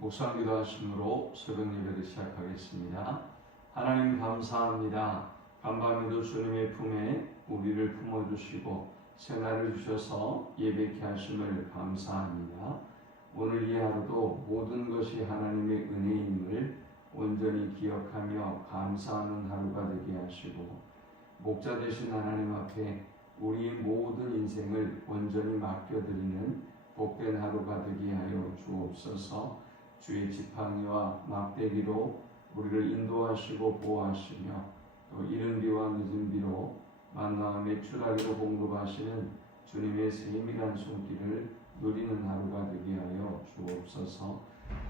묵상 기도하심으로 새벽 예배를 시작하겠습니다. 하나님 감사합니다. 간밤에도 주님의 품에 우리를 품어주시고 새날을 주셔서 예배케 하심을 감사합니다. 오늘 이 하루도 모든 것이 하나님의 은혜임을 온전히 기억하며 감사하는 하루가 되게 하시고 목자 되신 하나님 앞에 우리 모든 인생을 온전히 맡겨드리는 복된 하루가 되게 하여 주옵소서. 주의 지팡이와 막대기로 우리를 인도하시고 보호하시며 또 이른 비와 늦은 비로 만나와 매출하기로 공급하시는 주님의 세밀한 손길을 누리는 하루가 되게 하여 주옵소서.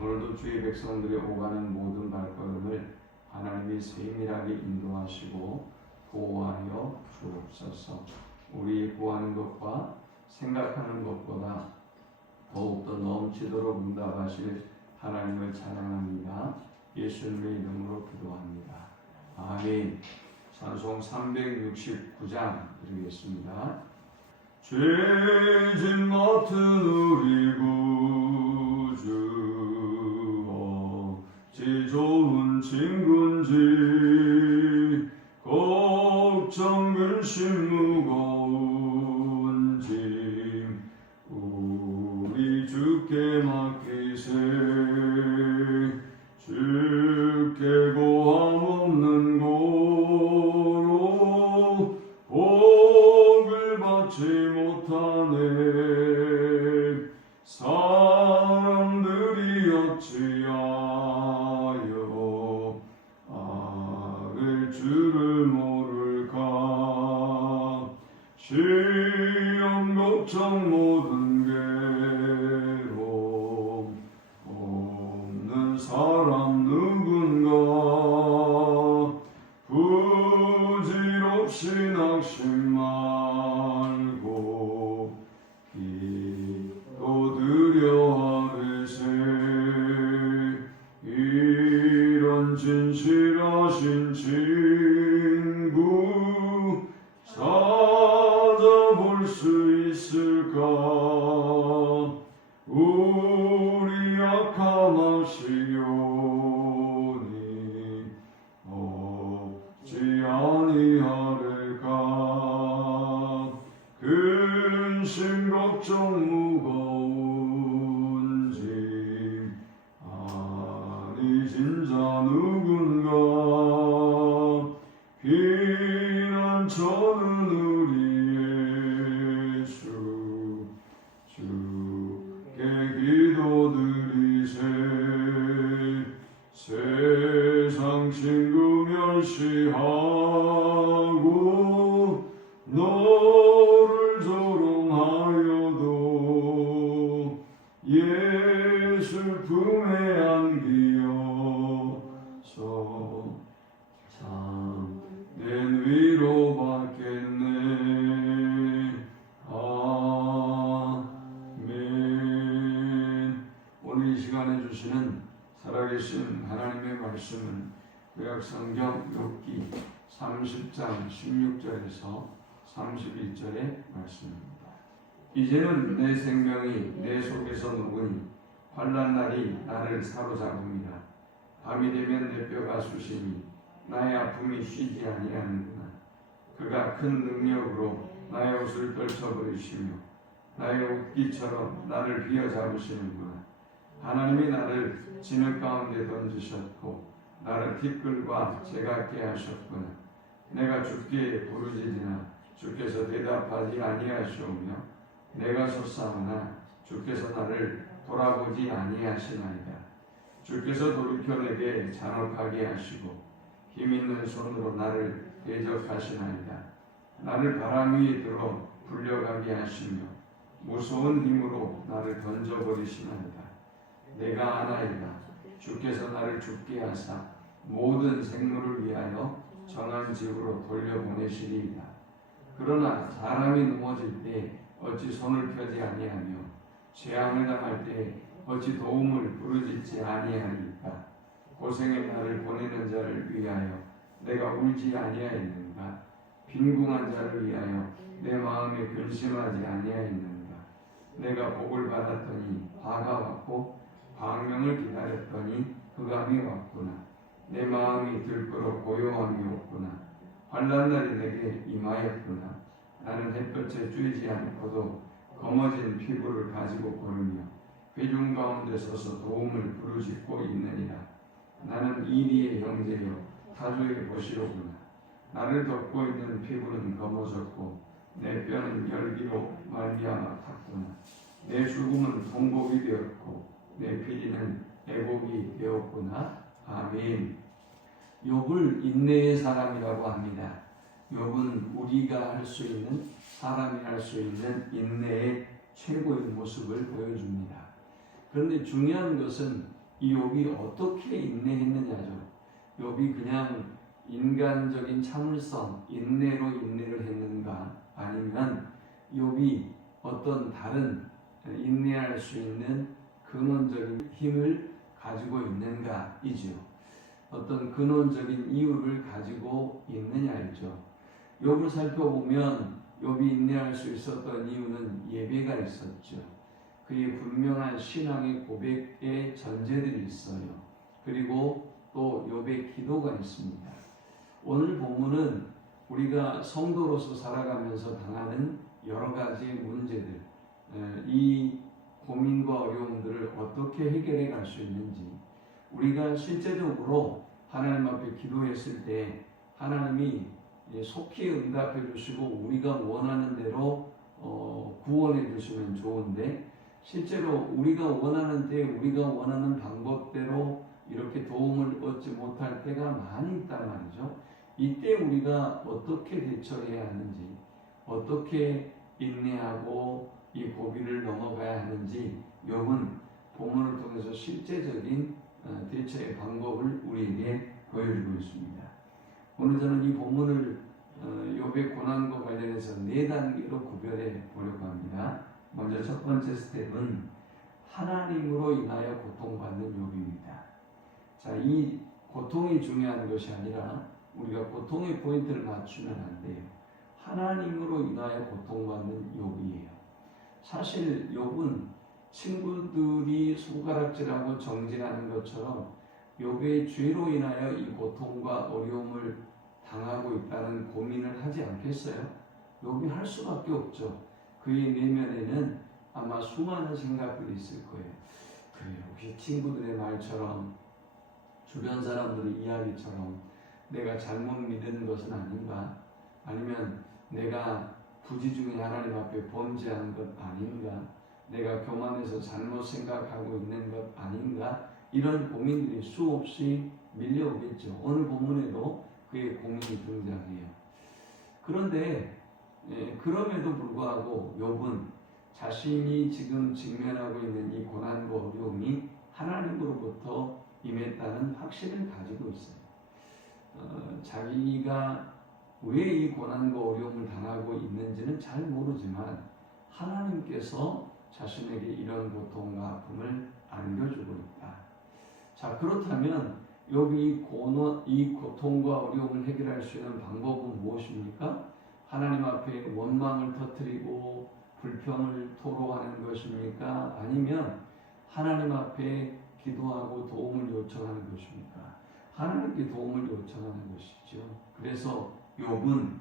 오늘도 주의 백성들의 오가는 모든 발걸음을 하나님이 세밀하게 인도하시고 보호하여 주옵소서. 우리 구하는 것과 생각하는 것보다 더욱더 넘치도록 응답하실 하나님을 찬양합니다. 예수님의 이름으로 기도합니다. 아멘. 찬송 369장 드리겠습니다. 죄진 맡은 우리 구주 어찌 좋은 친구인지 걱정 근심 무거운 짐 우리 주께 맡기세. 주께 고함 없는 고로 복을 받지 못하네. 사람들이 어찌하여 악을 줄을 모를까. 시험 걱정 모든 괴로움 없는 사람 누군가. 부질없이 낙심 말고 기도드려 하르세. 이런 진실하신 친구 찾아볼 수 있을까. 우리 약함 아시려니 없지 아니하리까. 근심 걱정 무거운 짐 아니진 자 누군가. 피난처는 우리 예수 주께 기도드리세. 세상 친구 멸시하고 너를 조롱하여도 예수 품에 안기어서 참된 위로 받겠네. 아멘. 오늘 이 시간에 주시는 살아계신 하나님의 말씀은 구약성경 욥기 30장 16절에서 31절의 말씀입니다. 이제는 내 생명이 내 속에서 녹으니 환난날이 나를 사로잡음이라. 밤이 되면 내 뼈가 쑤시니 나의 아픔이 쉬지 아니하는구나. 그가 큰 능력으로 나의 옷을 떨쳐버리시며 나의 옷깃처럼 나를 휘어잡으시는구나. 하나님이 나를 진흙 가운데 던지셨고 나를 티끌과 제각게 하셨구나. 내가 주께 부르짖으나 주께서 대답하지 아니하시오며 내가 솟사오나 주께서 나를 돌아보지 아니하시나이다. 주께서 돌이켜 내게 잔혹하게 하시고 힘있는 손으로 나를 대적하시나이다. 나를 바람 위에 들어 불려가게 하시며 무서운 힘으로 나를 던져버리시나이다. 내가 아나이다. 주께서 나를 죽게 하사 모든 생물을 위하여 정한 집으로 돌려보내시리이다. 그러나 사람이 넘어질 때 어찌 손을 펴지 아니하며 재앙을 당할 때 어찌 도움을 부르짖지 아니하리까. 고생의 날을 보내는 자를 위하여 내가 울지 아니하였는가. 빈궁한 자를 위하여 내 마음에 근심하지 아니하였는가. 내가 복을 받았더니 화가 왔고 광명을 기다렸더니 흑암이 왔구나. 내 마음이 들끓어 고요함이 없구나. 환난날이 내게 임하였구나. 나는 햇볕에 쬐지 않고도 검어진 피부를 가지고 걸으며 회중 가운데 서서 도움을 부르짖고 있느니라. 나는 이리의 형제여 타조의 보시로구나. 나를 덮고 있는 피부는 검어졌고 내 뼈는 열기로 말미암아 탔구나. 내 죽음은 통곡이 되었고 내 피리는 애곡이 되었구나. 아멘. 욥을 인내의 사람이라고 합니다. 욥은 우리가 할 수 있는, 사람이 할 수 있는 인내의 최고의 모습을 보여줍니다. 그런데 중요한 것은 이 욥이 어떻게 인내했느냐죠. 욥이 그냥 인간적인 참을성, 인내로 인내를 했는가, 아니면 욥이 어떤 다른 인내할 수 있는 근원적인 힘을 가지고 있는가이죠. 어떤 근원적인 이유를 가지고 있느냐이죠. 욥을 살펴보면 욥이 인내할 수 있었던 이유는 예배가 있었죠. 그의 분명한 신앙의 고백의 전제들이 있어요. 그리고 또 욥의 기도가 있습니다. 오늘 본문은 우리가 성도로서 살아가면서 당하는 여러 가지 문제들, 이 고민과 어려움들을 어떻게 해결해 갈 수 있는지, 우리가 실제적으로 하나님 앞에 기도했을 때 하나님이 속히 응답해 주시고 우리가 원하는 대로 구원해 주시면 좋은데, 실제로 우리가 원하는 때 우리가 원하는 방법대로 이렇게 도움을 얻지 못할 때가 많이 있단 말이죠. 이때 우리가 어떻게 대처해야 하는지, 어떻게 인내하고 이 고비를 넘어가야 하는지 욥은 본문을 통해서 실제적인 대처의 방법을 우리에게 보여주고 있습니다. 오늘 저는 이 본문을 욥의 고난과 관련해서 4단계로 구별해 보려고 합니다. 먼저 첫 번째 스텝은 하나님으로 인하여 고통받는 욥입니다. 자, 이 고통이 중요한 것이 아니라 우리가 고통의 포인트를 맞추면 안 돼요. 하나님으로 인하여 고통받는 욥이에요. 사실 욥은 친구들이 손가락질하고 정죄하는 것처럼 욥의 죄로 인하여 이 고통과 어려움을 당하고 있다는 고민을 하지 않겠어요? 욥이 할 수밖에 없죠. 그의 내면에는 아마 수많은 생각들이 있을 거예요. 그래요. 혹시 친구들의 말처럼, 주변 사람들의 이야기처럼 내가 잘못 믿는 것은 아닌가? 아니면 내가 부지 중에 하나님 앞에 범죄한 것 아닌가? 내가 교만해서 잘못 생각하고 있는 것 아닌가? 이런 고민들이 수없이 밀려오겠죠. 오늘 본문에도 그의 고민이 등장해요. 그런데 그럼에도 불구하고 욥은 자신이 지금 직면하고 있는 이 고난과 어려움이 하나님으로부터 임했다는 확신을 가지고 있어요. 자기가 왜 이 고난과 어려움을 당하고 있는지는 잘 모르지만 하나님께서 자신에게 이런 고통과 아픔을 안겨주고 있다. 자, 그렇다면 욥이 이 고통과 어려움을 해결할 수 있는 방법은 무엇입니까? 하나님 앞에 원망을 터뜨리고 불평을 토로하는 것입니까? 아니면 하나님 앞에 기도하고 도움을 요청하는 것입니까? 하나님께 도움을 요청하는 것이죠. 그래서 욥은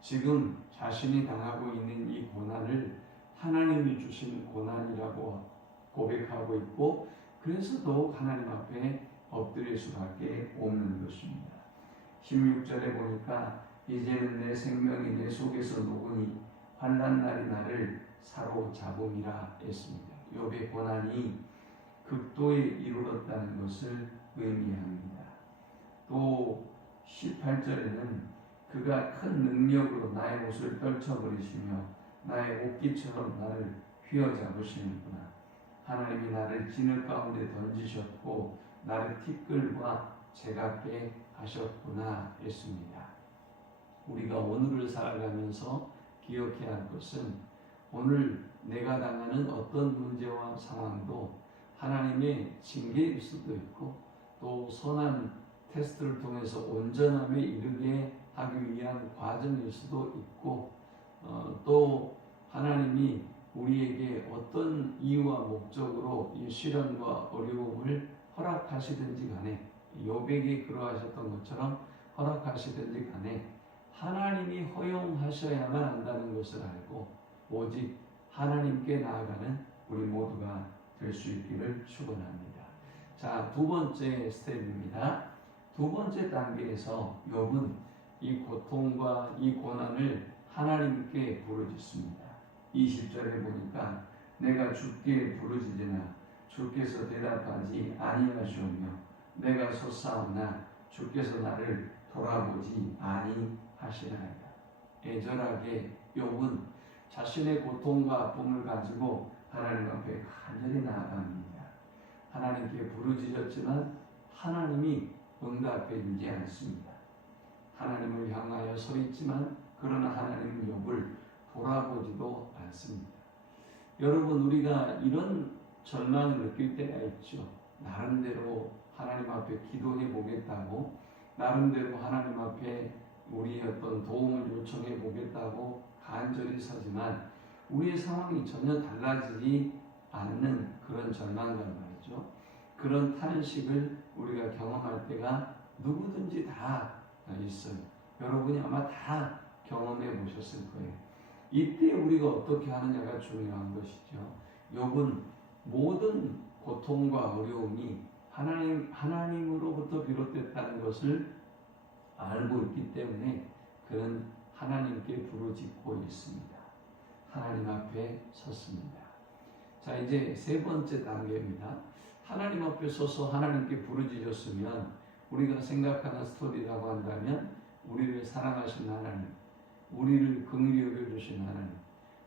지금 자신이 당하고 있는 이 고난을 하나님이 주신 고난이라고 고백하고 있고, 그래서 더욱 하나님 앞에 엎드릴 수밖에 없는 것입니다. 16절에 보니까 이제는 내 생명이 내 속에서 녹으니 환난 날이 나를 사로잡음이라 했습니다. 욥의 고난이 극도에 이르렀다는 것을 의미합니다. 또 18절에는 그가 큰 능력으로 나의 옷을 떨쳐버리시며 나의 옷깃처럼 나를 휘어잡으시는구나. 하나님이 나를 진흙 가운데 던지셨고 나를 티끌과 제각게 하셨구나 했습니다. 우리가 오늘을 살아가면서 기억해야 할 것은 오늘 내가 당하는 어떤 문제와 상황도 하나님의 징계일 수도 있고 또 선한 테스트를 통해서 온전함에 이르게 하기 위한 과정일 수도 있고 또 하나님이 우리에게 어떤 이유와 목적으로 이 시련과 어려움을 허락하시든지 간에 욥에게 그러하셨던 것처럼 허락하시든지 간에 하나님이 허용하셔야만 한다는 것을 알고 오직 하나님께 나아가는 우리 모두가 될 수 있기를 축원합니다. 자, 두 번째 스텝입니다. 두 번째 단계에서 욥은 이 고통과 이 고난을 하나님께 부르짖습니다. 20절에 보니까 내가 주께 부르짖으나 주께서 대답하지 아니하시오며 내가 솟사오나 주께서 나를 돌아보지 아니하시나이다. 애절하게 욥은 자신의 고통과 아픔을 가지고 하나님 앞에 간절히 나아갑니다. 하나님께 부르짖었지만 하나님이 응답해 주지 않습니다. 하나님을 향하여 서 있지만 그러나 하나님은 욥을 돌아보지도 않습니다. 여러분, 우리가 이런 절망을 느낄 때가 있죠. 나름대로 하나님 앞에 기도해 보겠다고, 나름대로 하나님 앞에 우리의 어떤 도움을 요청해 보겠다고 간절히 서지만 우리의 상황이 전혀 달라지지 않는 그런 절망감 말이죠. 그런 탄식을 우리가 경험할 때가 누구든지 다 있어요. 여러분이 아마 다 경험해 보셨을 거예요. 이때 우리가 어떻게 하느냐가 중요한 것이죠. 욥은 모든 고통과 어려움이 하나님으로부터 비롯됐다는 것을 알고 있기 때문에 그는 하나님께 부르짖고 있습니다. 하나님 앞에 섰습니다. 자, 이제 세 번째 단계입니다. 하나님 앞에 서서 하나님께 부르짖었으면 우리가 생각하는 스토리라고 한다면 우리를 사랑하신 하나님, 우리를 긍휼히 여겨주신 하나님,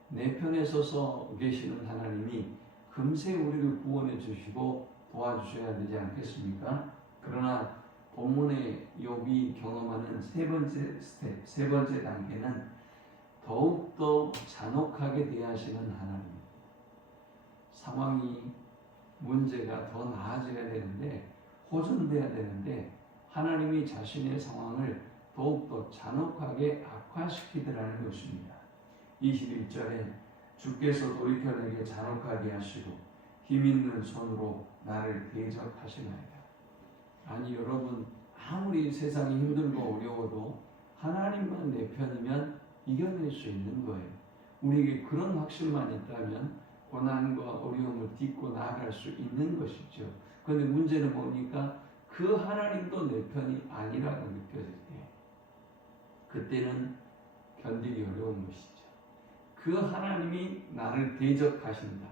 내 편에 서서 계시는 하나님이 금세 우리를 구원해 주시고 도와주셔야 되지 않겠습니까? 그러나 본문의 욥이 경험하는 세 번째 스텝, 세 번째 단계는 더욱더 잔혹하게 대하시는 하나님. 상황이, 문제가 더 나아져야 되는데, 호전돼야 되는데 하나님이 자신의 상황을 더욱더 잔혹하게 악화시키더라는 것입니다. 21절에 주께서 돌이켜 내게 잔혹하게 하시고 힘있는 손으로 나를 대적하시나이다. 아니 여러분, 아무리 세상이 힘들고 어려워도 하나님만 내 편이면 이겨낼 수 있는 거예요. 우리에게 그런 확신만 있다면 고난과 어려움을 딛고 나아갈 수 있는 것이죠. 그런데 문제는 뭡니까? 그 하나님도 내 편이 아니라고 느껴질 때 그때는 견디기 어려운 것이죠. 그 하나님이 나를 대적하신다.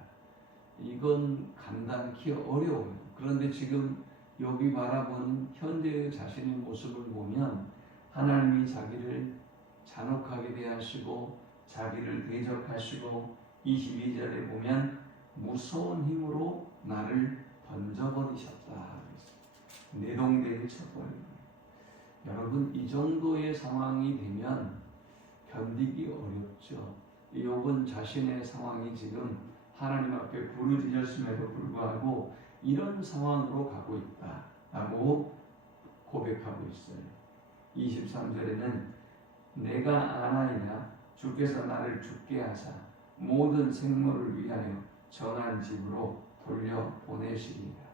이건 감당하기 어려워요. 그런데 지금 욥이 바라보는 현재의 자신의 모습을 보면 하나님이 자기를 잔혹하게 대하시고 자기를 대적하시고 22절에 보면 무서운 힘으로 나를 던져버리셨다. 내동댕이 쳐버리는. 여러분, 이 정도의 상황이 되면 견디기 어렵죠. 욥은 자신의 상황이 지금 하나님 앞에 부르짖었음에도 불구하고 이런 상황으로 가고 있다라고 고백하고 있어요. 23절에는 내가 아나이나 주께서 나를 죽게 하사 모든 생물을 위하여 전한 집으로 돌려 보내시리라.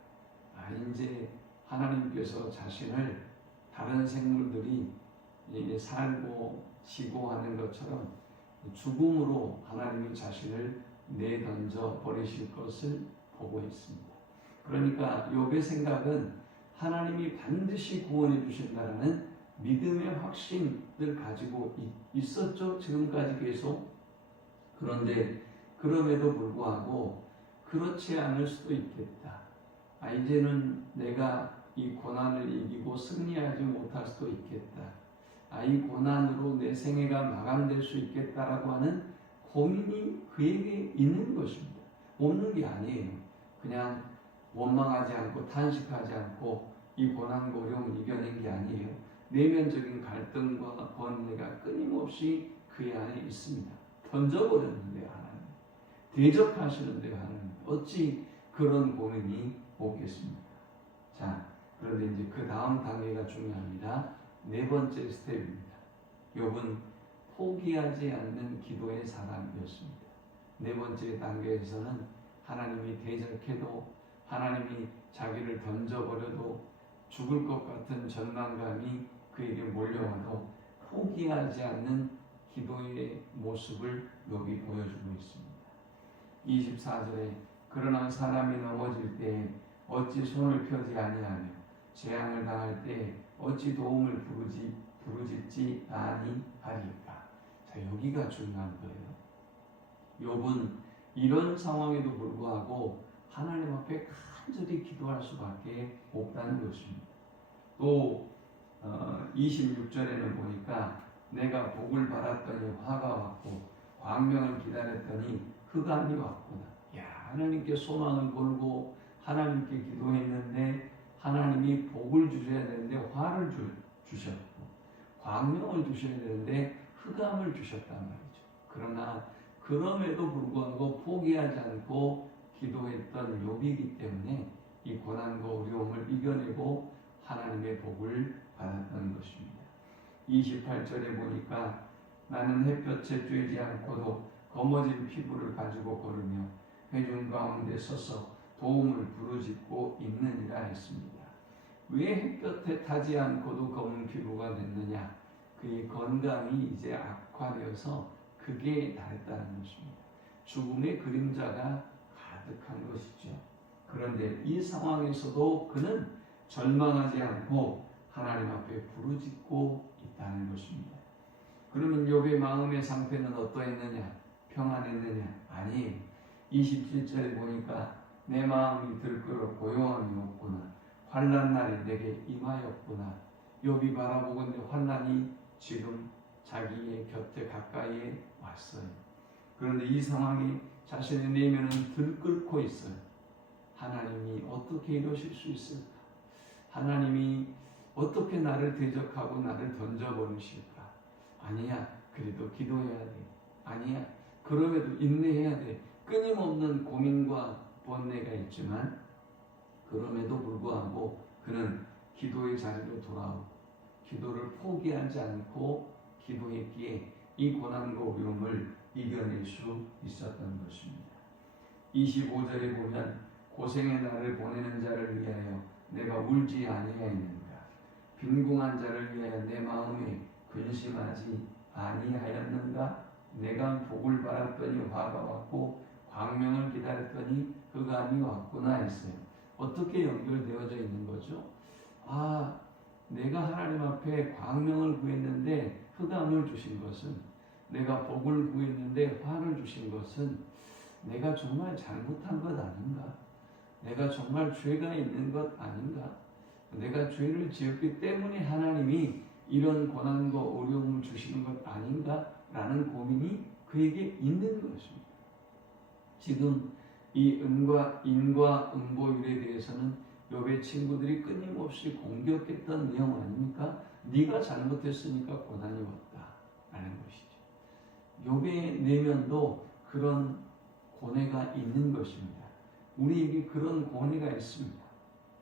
이제 하나님께서 자신을 다른 생물들이 살고 쉬고 하는 것처럼 죽음으로 하나님이 자신을 내던져 버리실 것을 보고 있습니다. 그러니까 욥의 생각은 하나님이 반드시 구원해 주신다라는 믿음의 확신을 가지고 있었죠. 지금까지 계속. 그런데 그럼에도 불구하고 그렇지 않을 수도 있겠다. 이제는 내가 이 고난을 이기고 승리하지 못할 수도 있겠다. 이 고난으로 내 생애가 마감될 수 있겠다라고 하는 고민이 그에게 있는 것입니다. 없는 게 아니에요. 그냥 원망하지 않고 탄식하지 않고 이 고난과 어려움을 이겨낸 게 아니에요. 내면적인 갈등과 번뇌가 끊임없이 그의 안에 있습니다. 던져버렸는데 하나님, 대적하시는데 하나님, 어찌 그런 고민이 없겠습니까? 자, 그런데 이제 그 다음 단계가 중요합니다. 네 번째 스텝입니다. 욥은 포기하지 않는 기도의 사람이었습니다. 네 번째 단계에서는 하나님이 대적해도 하나님이 자기를 던져버려도 죽을 것 같은 절망감이 그에게 몰려와도 포기하지 않는 기도의 모습을 욥이 보여주고 있습니다. 24절에 그러나 사람이 넘어질 때 어찌 손을 펴지 아니하며 재앙을 당할 때 어찌 도움을 부르짖지 아니하리까. 자, 여기가 중요한 거예요. 욥은 이런 상황에도 불구하고 하나님 앞에 간절히 기도할 수밖에 없다는 것입니다. 또 26절에는 보니까 내가 복을 받았더니 화가 왔고 광명을 기다렸더니 흑암이 왔구나. 야, 하나님께 소망을 걸고 하나님께 기도했는데 하나님이 복을 주셔야 되는데 화를 주셨고 광명을 주셔야 되는데 흑암을 주셨단 말이죠. 그러나 그럼에도 불구하고 포기하지 않고 기도했던 욥이기 때문에 이 고난과 어려움을 이겨내고 하나님의 복을 받았던 것입니다. 28절에 보니까 나는 햇볕에 쬐지 않고도 검어진 피부를 가지고 걸으며 회중 가운데 서서 도움을 부르짖고 있느니라 했습니다. 왜 햇볕에 타지 않고도 검은 피부가 됐느냐? 그의 건강이 이제 악화되어서 극에 달했다는 것입니다. 죽음의 그림자가 가득한 것이죠. 그런데 이 상황에서도 그는 절망하지 않고 하나님 앞에 부르짖고 있다는 것입니다. 그러면 욥의 마음의 상태는 어떠했느냐? 평안했느냐? 아니에요. 27절에 보니까 내 마음이 들끓어 고요함이 없구나. 환난 날이 내게 임하였구나. 욥이 바라보건대 환난이 지금 자기의 곁에 가까이에 왔어요. 그런데 이 상황이 자신의 내면은 들끓고 있어요. 하나님이 어떻게 이러실 수 있을까? 하나님이 어떻게 나를 대적하고 나를 던져버리실까? 아니야, 그래도 기도해야 돼. 아니야, 그럼에도 인내해야 돼. 끊임없는 고민과 번뇌가 있지만 그럼에도 불구하고 그는 기도의 자리로 돌아오고 기도를 포기하지 않고 기도했기에 이 고난과 어려움을 이겨낼 수 있었던 것입니다. 25절에 보면 고생의 날을 보내는 자를 위하여 내가 울지 아니하였는가? 빈궁한 자를 위하여 내 마음에 근심하지 아니하였는가? 내가 복을 받았더니 화가 왔고 광명을 기다렸더니 흑암이 왔구나 했어요. 어떻게 연결되어져 있는 거죠? 아, 내가 하나님 앞에 광명을 구했는데 흑암을 주신 것은, 내가 복을 구했는데 화를 주신 것은 내가 정말 잘못한 것 아닌가? 내가 정말 죄가 있는 것 아닌가? 내가 죄를 지었기 때문에 하나님이 이런 고난과 어려움을 주시는 것 아닌가? 라는 고민이 그에게 있는 것입니다. 지금 이 인과 음보율에 대해서는 욥의 친구들이 끊임없이 공격했던 내용 아닙니까? 네가 잘못했으니까 고난이 왔다라는 것이죠. 욥의 내면도 그런 고뇌가 있는 것입니다. 우리에게 그런 고뇌가 있습니다.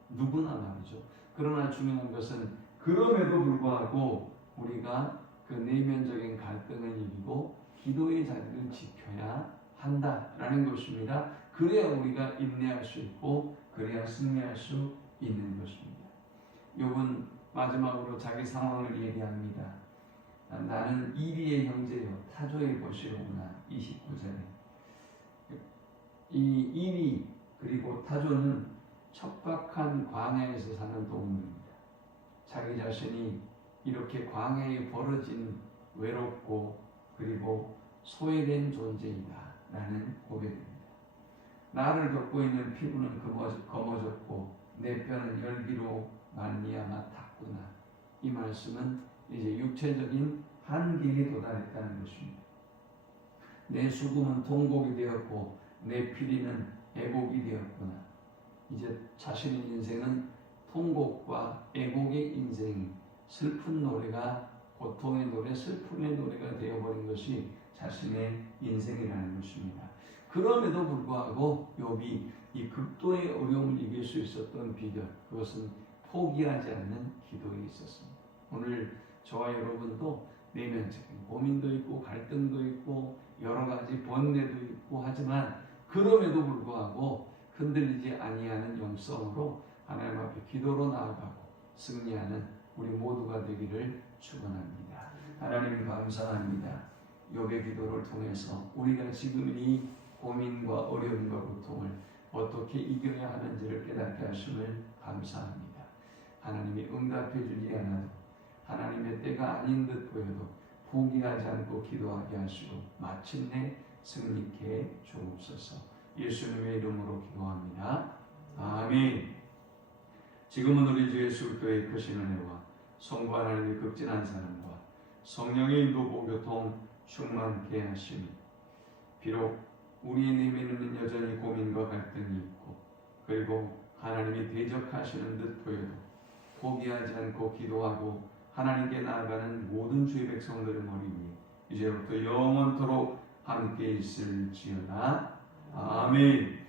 누구나 말이죠. 그러나 중요한 것은 그럼에도 불구하고 우리가 그 내면적인 갈등을 이기고 기도의 자리를 지켜야 한다라는 것입니다. 그래야 우리가 인내할 수 있고 그래야 승리할 수 있는 것입니다. 욥은 마지막으로 자기 상황을 얘기합니다. 나는 이리의 형제요 타조의 벗이로구나. 29절에 이 이리 그리고 타조는 척박한 광야에서 사는 동물입니다. 자기 자신이 이렇게 광야에 벌어진 외롭고 그리고 소외된 존재이다 라는 고백입니다. 나를 덮고 있는 피부는 검어졌고 내 뼈는 열기로 말미암아 탔구나. 이 말씀은 이제 육체적인 한계에 도달했다는 것입니다. 내 수금은 통곡이 되었고 내 피리는 애곡이 되었구나. 이제 자신의 인생은 통곡과 애곡의 인생이, 슬픈 노래가 고통의 노래, 슬픔의 노래가 되어버린 것이 자신의 인생이라는 것입니다. 그럼에도 불구하고 욥이 이 극도의 어려움을 이길 수 있었던 비결, 그것은 포기하지 않는 기도에 있었습니다. 오늘 저와 여러분도 내면적인 고민도 있고 갈등도 있고 여러 가지 번뇌도 있고 하지만 그럼에도 불구하고 흔들리지 아니하는 영성으로 하나님 앞에 기도로 나아가고 승리하는 우리 모두가 되기를 축원합니다. 하나님 감사합니다. 욥의 기도를 통해서 우리가 지금 이 고민과 어려움과 고통을 어떻게 이겨야 하는지를 깨닫게 하심을 감사합니다. 하나님이 응답해 주지 않아도 하나님의 때가 아닌 듯 보여도 포기하지 않고 기도하게 하시고 마침내 승리케 주옵소서. 예수님의 이름으로 기도합니다. 아멘. 지금은 우리 주 예수 그리스도의 크신 은혜와 성부 하나님의 극진한 사랑과 성령의 인도 보교통 충만케 하시니 비록 우리의 내면에는 여전히 고민과 갈등이 있고 그리고 하나님이 대적하시는 듯 보여도 포기하지 않고 기도하고 하나님께 나아가는 모든 주의 백성들의 머리 위에 이제부터 영원토록 함께 있을지어다. 아멘.